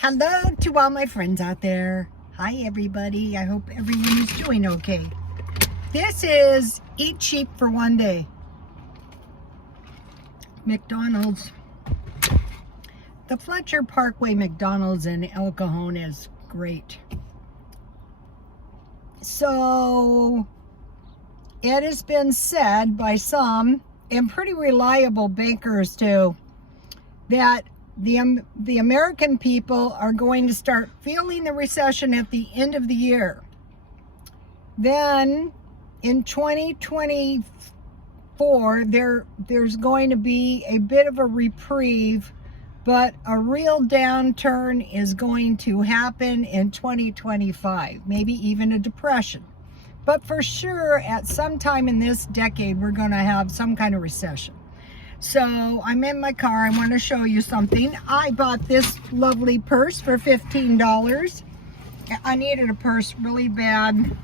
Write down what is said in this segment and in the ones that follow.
Hello to all my friends out there. Hi everybody. I hope everyone is doing okay. This is Eat Cheap for One Day. McDonald's. The Fletcher Parkway McDonald's in El Cajon is great. So it has been said by some, and pretty reliable bankers too, that the American people are going to start feeling the recession at the end of the year. Then in 2024, there's going to be a bit of a reprieve, but a real downturn is going to happen in 2025, maybe even a depression. But for sure, at some time in this decade, we're going to have some kind of recession. So I'm in my car. I want to show you something. I bought this lovely purse for $15. I needed a purse really bad.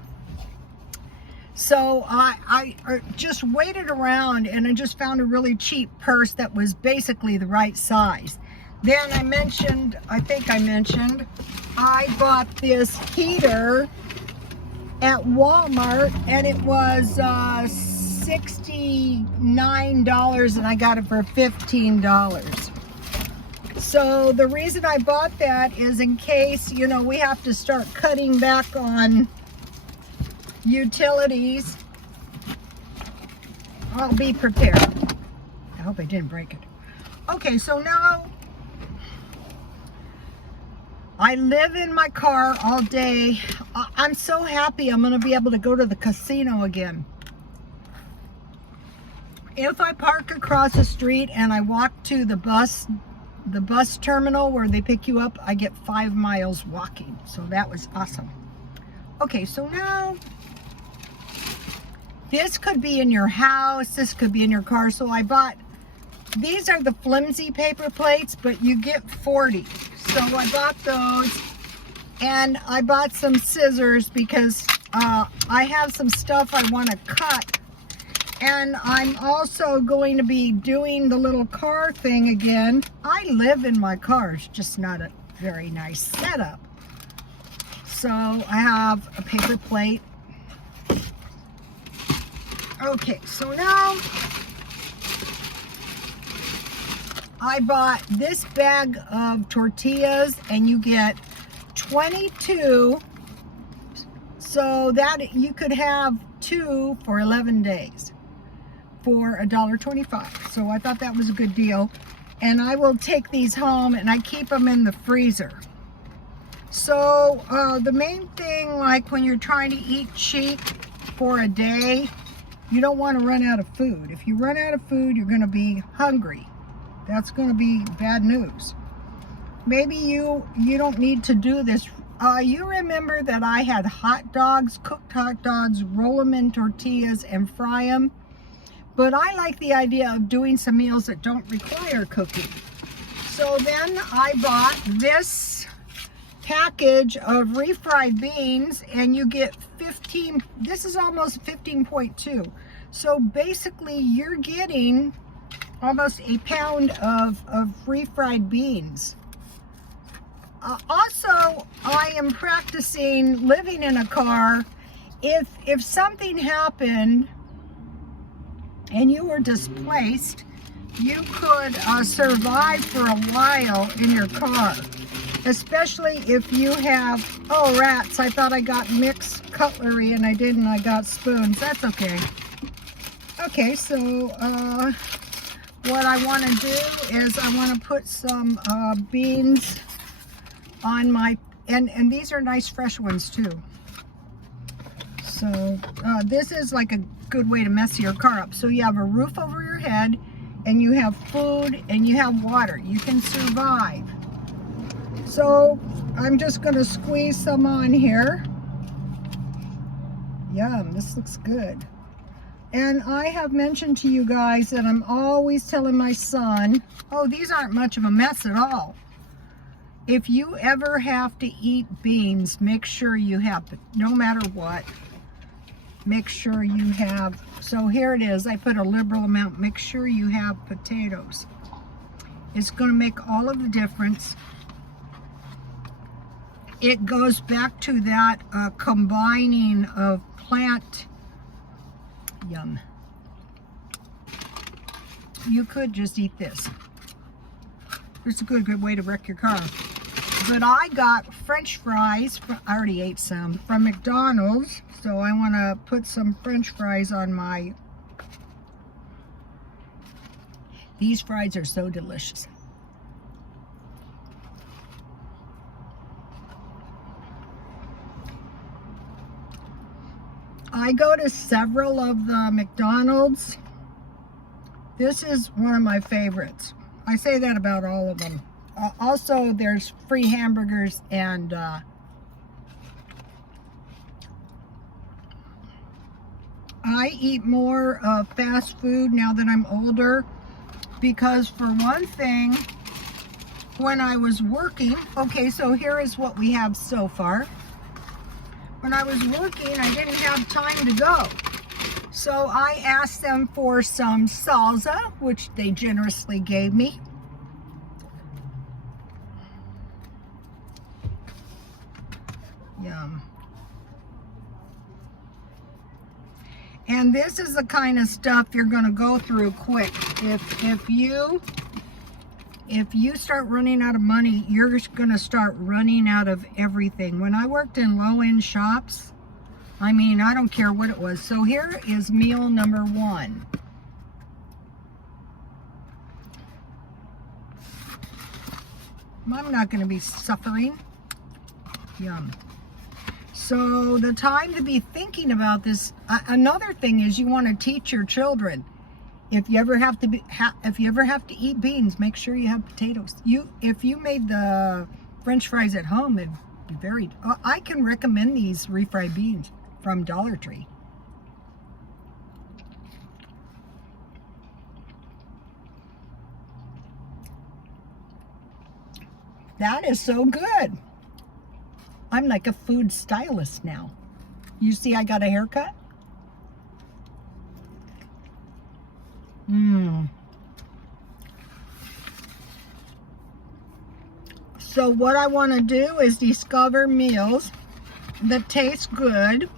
So I just waited around and I just found a really cheap purse that was basically the right size. Then I think I mentioned, I bought this heater at Walmart and it was $69 and I got it for $15. So the reason I bought that is in case, we have to start cutting back on utilities. I'll be prepared. I hope I didn't break it. Okay, so now I live in my car all day. I'm so happy I'm going to be able to go to the casino again. If I park across the street and I walk to the bus terminal where they pick you up, I get 5 miles walking. So that was awesome. Okay, so now this could be in your house, this could be in your car. So I bought, these are the flimsy paper plates, but you get 40. So I bought those, and I bought some scissors because I have some stuff I want to cut. And I'm also going to be doing the little car thing again. I live in my car. It's just not a very nice setup. So I have a paper plate. Okay, so now I bought this bag of tortillas and you get 22. So that you could have 2 for 11 days. For $1.25. So I thought that was a good deal. And I will take these home and I keep them in the freezer. So the main thing, like when you're trying to eat cheap for a day, you don't want to run out of food. If you run out of food, you're going to be hungry. That's going to be bad news. Maybe you don't need to do this. You remember that I had hot dogs, cooked hot dogs, roll them in tortillas and fry them. But I like the idea of doing some meals that don't require cooking. So then I bought this package of refried beans and you get 15, this is almost 15.2. So basically you're getting almost a pound of refried beans. Also, I am practicing living in a car. If something happened and you were displaced, you could survive for a while in your car. Especially if you have, oh rats, I thought I got mixed cutlery and I didn't, I got spoons. That's okay. Okay, so what I want to do is I want to put some beans on my, and these are nice fresh ones too. So this is like a good way to mess your car up. So you have a roof over your head and you have food and you have water. You can survive. So I'm just going to squeeze some on here. Yum, this looks good. And I have mentioned to you guys that I'm always telling my son, oh, these aren't much of a mess at all. If you ever have to eat beans, make sure you have, no matter what, make sure you have, so here it is, I put a liberal amount, make sure you have potatoes. It's going to make all of the difference. it goes back to that combining of plant. Yum. You could just eat this. It's a good way to wreck your car. But I got French fries, I already ate some, from McDonald's. So I want to put some French fries on my... These fries are so delicious. I go to several of the McDonald's. This is one of my favorites. I say that about all of them. Also, there's free hamburgers and I eat more fast food now that I'm older because, for one thing, when I was working, okay, so here is what we have so far. When I was working, I didn't have time to go. So I asked them for some salsa, which they generously gave me. Yum. And this is the kind of stuff you're going to go through quick. If you start running out of money, you're going to start running out of everything. When I worked in low-end shops, I mean, I don't care what it was. So here is meal number 1. I'm not going to be suffering. Yum. So the time to be thinking about this, another thing is you want to teach your children. If you ever have to eat beans, make sure you have potatoes. If you made the French fries at home, it'd be very. I can recommend these refried beans from Dollar Tree. That is so good. I'm like a food stylist now. You see, I got a haircut. So what I want to do is discover meals that taste good,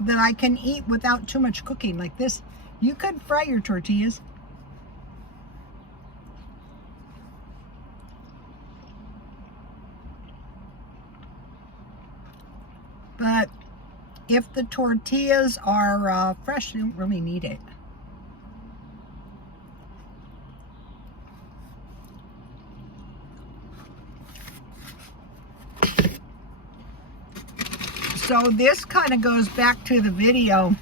that I can eat without too much cooking, like this. You could fry your tortillas. But if the tortillas are fresh, you don't really need it. So this kind of goes back to the video.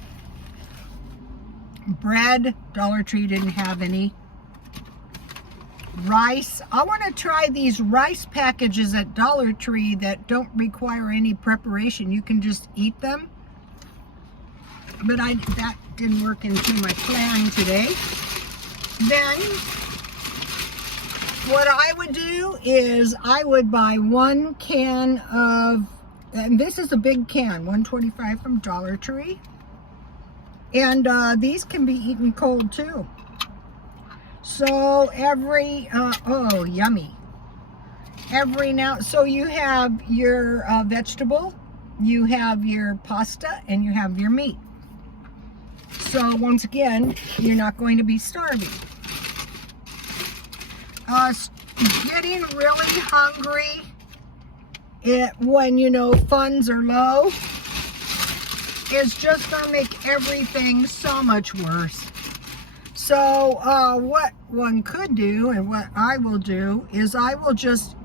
Bread, Dollar Tree didn't have any. Rice, I want to try these rice packages at Dollar Tree that don't require any preparation. You can just eat them. But that didn't work into my plan today. Then what I would do is I would buy 1 can of, and this is a big can, $1.25 from Dollar Tree. And these can be eaten cold too. So every, oh, yummy. Every now, so you have your vegetable, you have your pasta, and you have your meat. So once again, you're not going to be starving. Getting really hungry when, you know, funds are low is just going to make everything so much worse. So what one could do, and what I will do, is I will just,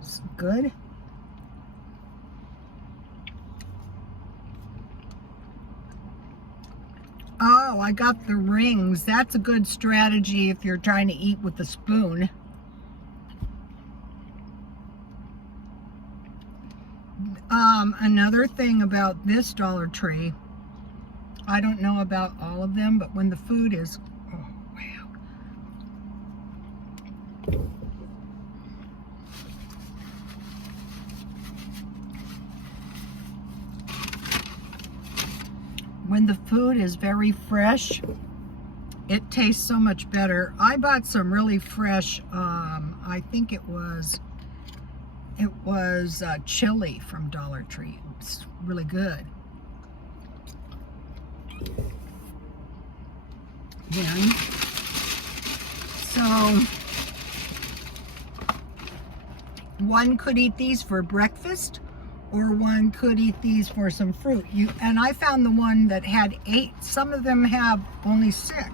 it's good. Oh, I got the rings. That's a good strategy if you're trying to eat with a spoon. Another thing about this Dollar Tree, I don't know about all of them, but when the food is, oh wow. When the food is very fresh, it tastes so much better. I bought some really fresh, I think it was It was chili from Dollar Tree. It's really good. Then, so one could eat these for breakfast, or one could eat these for some fruit. And I found the one that had 8. Some of them have only 6.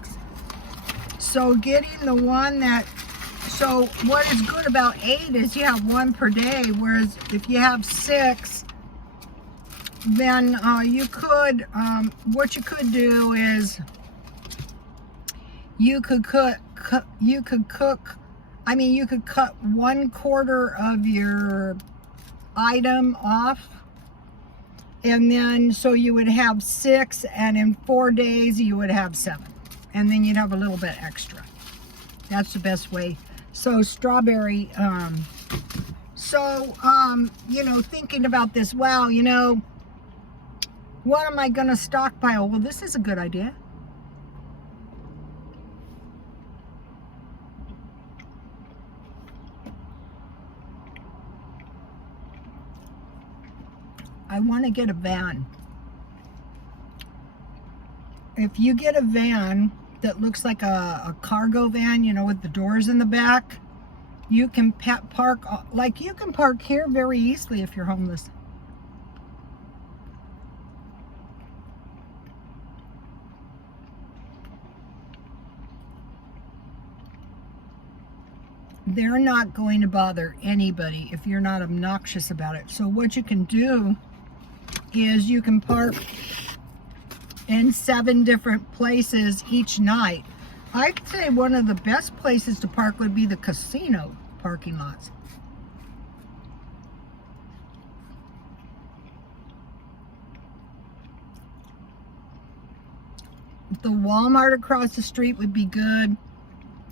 So getting the one that, so what is good about 8 is you have 1 per day, whereas if you have 6, then you could, what you could do is you could cut 1/4 of your item off, and then so you would have 6, and in 4 days you would have 7, and then you'd have a little bit extra. That's the best way. So strawberry, you know, thinking about this, wow, you know, what am I gonna stockpile? Well, this is a good idea. I want to get a van. If you get a van that looks like a cargo van, you know, with the doors in the back, you can park, like you can park here very easily if you're homeless. They're not going to bother anybody if you're not obnoxious about it. So what you can do is you can park in 7 different places each night. I'd say one of the best places to park would be the casino parking lots. The Walmart across the street would be good.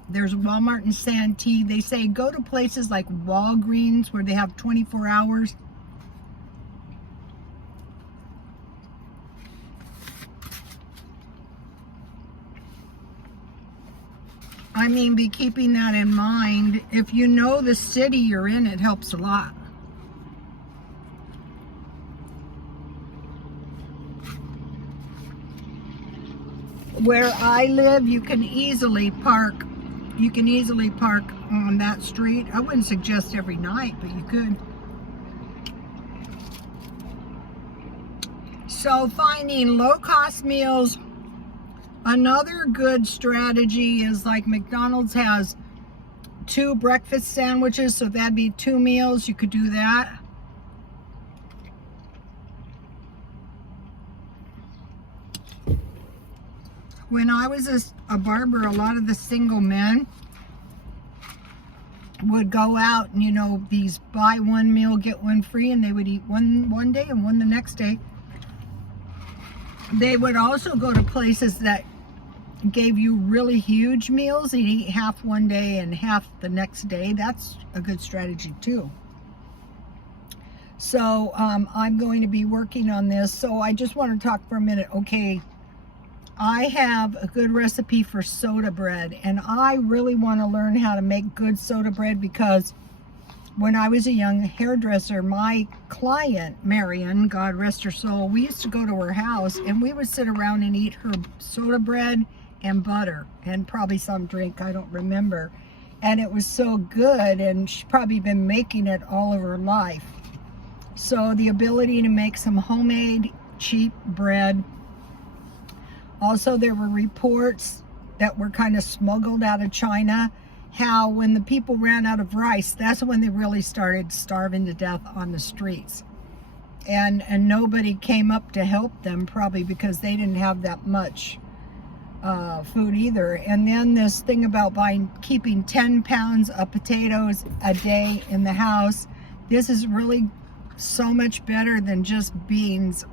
There's Walmart in Santee. They say go to places like Walgreens where they have 24 hours. I mean, be keeping that in mind. If you know the city you're in, it helps a lot. Where I live, you can easily park on that street. I wouldn't suggest every night, but you could. So finding low-cost meals. Another good strategy is like McDonald's has 2 breakfast sandwiches, so that'd be 2 meals. You could do that. When I was a barber, a lot of the single men would go out and, you know, these buy 1 meal, get 1 free, and they would eat one day and 1 the next day. They would also go to places that gave you really huge meals and eat half one day and half the next day. That's a good strategy too. So I'm going to be working on this. So I just want to talk for a minute. Okay, I have a good recipe for soda bread, and I really want to learn how to make good soda bread, because when I was a young hairdresser, my client, Marion, God rest her soul, we used to go to her house and we would sit around and eat her soda bread and butter and probably some drink, I don't remember. And it was so good, and she's probably been making it all of her life. So the ability to make some homemade cheap bread. Also, there were reports that were kind of smuggled out of China, how when the people ran out of rice, that's when they really started starving to death on the streets. And nobody came up to help them, probably because they didn't have that much food either. And then this thing about keeping 10 pounds of potatoes a day in the house. This is really so much better than just beans.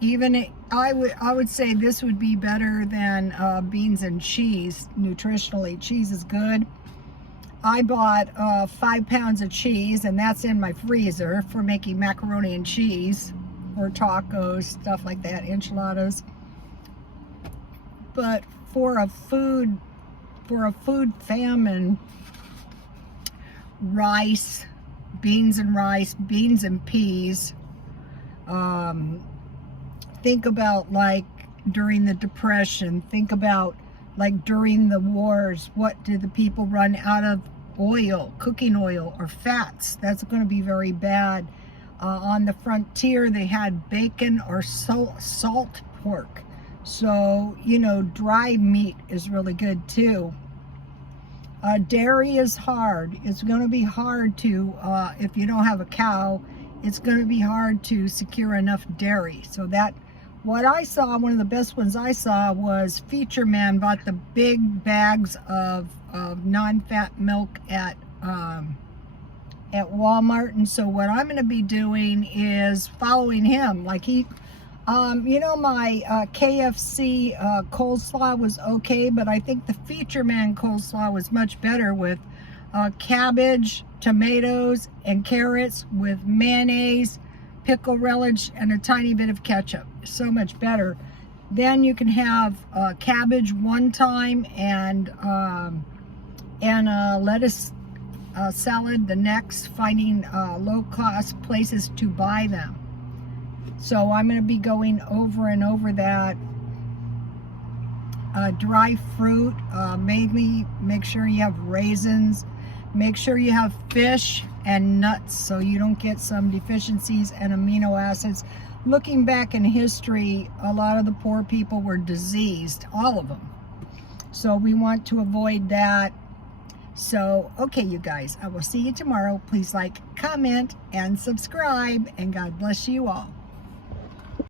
Even I would say this would be better than beans and cheese nutritionally. Cheese is good. I bought 5 pounds of cheese, and that's in my freezer for making macaroni and cheese or tacos, stuff like that, enchiladas. But for a food famine, rice, beans and rice, beans and peas. Think about like during the Depression, think about like during the wars, what did the people run out of? Oil, cooking oil, or fats. That's going to be very bad. On the frontier, they had bacon or salt pork. So, you know, dry meat is really good too. Dairy is hard. It's going to be hard to, if you don't have a cow, it's going to be hard to secure enough dairy. So that, what I saw, one of the best ones I saw was Feature Man bought the big bags of non-fat milk at Walmart. And so what I'm going to be doing is following him. Like he, you know, my KFC coleslaw was okay, but I think the Feature Man coleslaw was much better with cabbage, tomatoes, and carrots with mayonnaise, pickle relish, and a tiny bit of ketchup. So much better. Then you can have cabbage one time and lettuce salad the next, finding low-cost places to buy them. So I'm going to be going over and over that. Dry fruit, mainly make sure you have raisins. Make sure you have fish and nuts so you don't get some deficiencies and amino acids. Looking back in history, a lot of the poor people were diseased, all of them. So we want to avoid that. So, okay, you guys, I will see you tomorrow. Please like, comment, and subscribe, and God bless you all.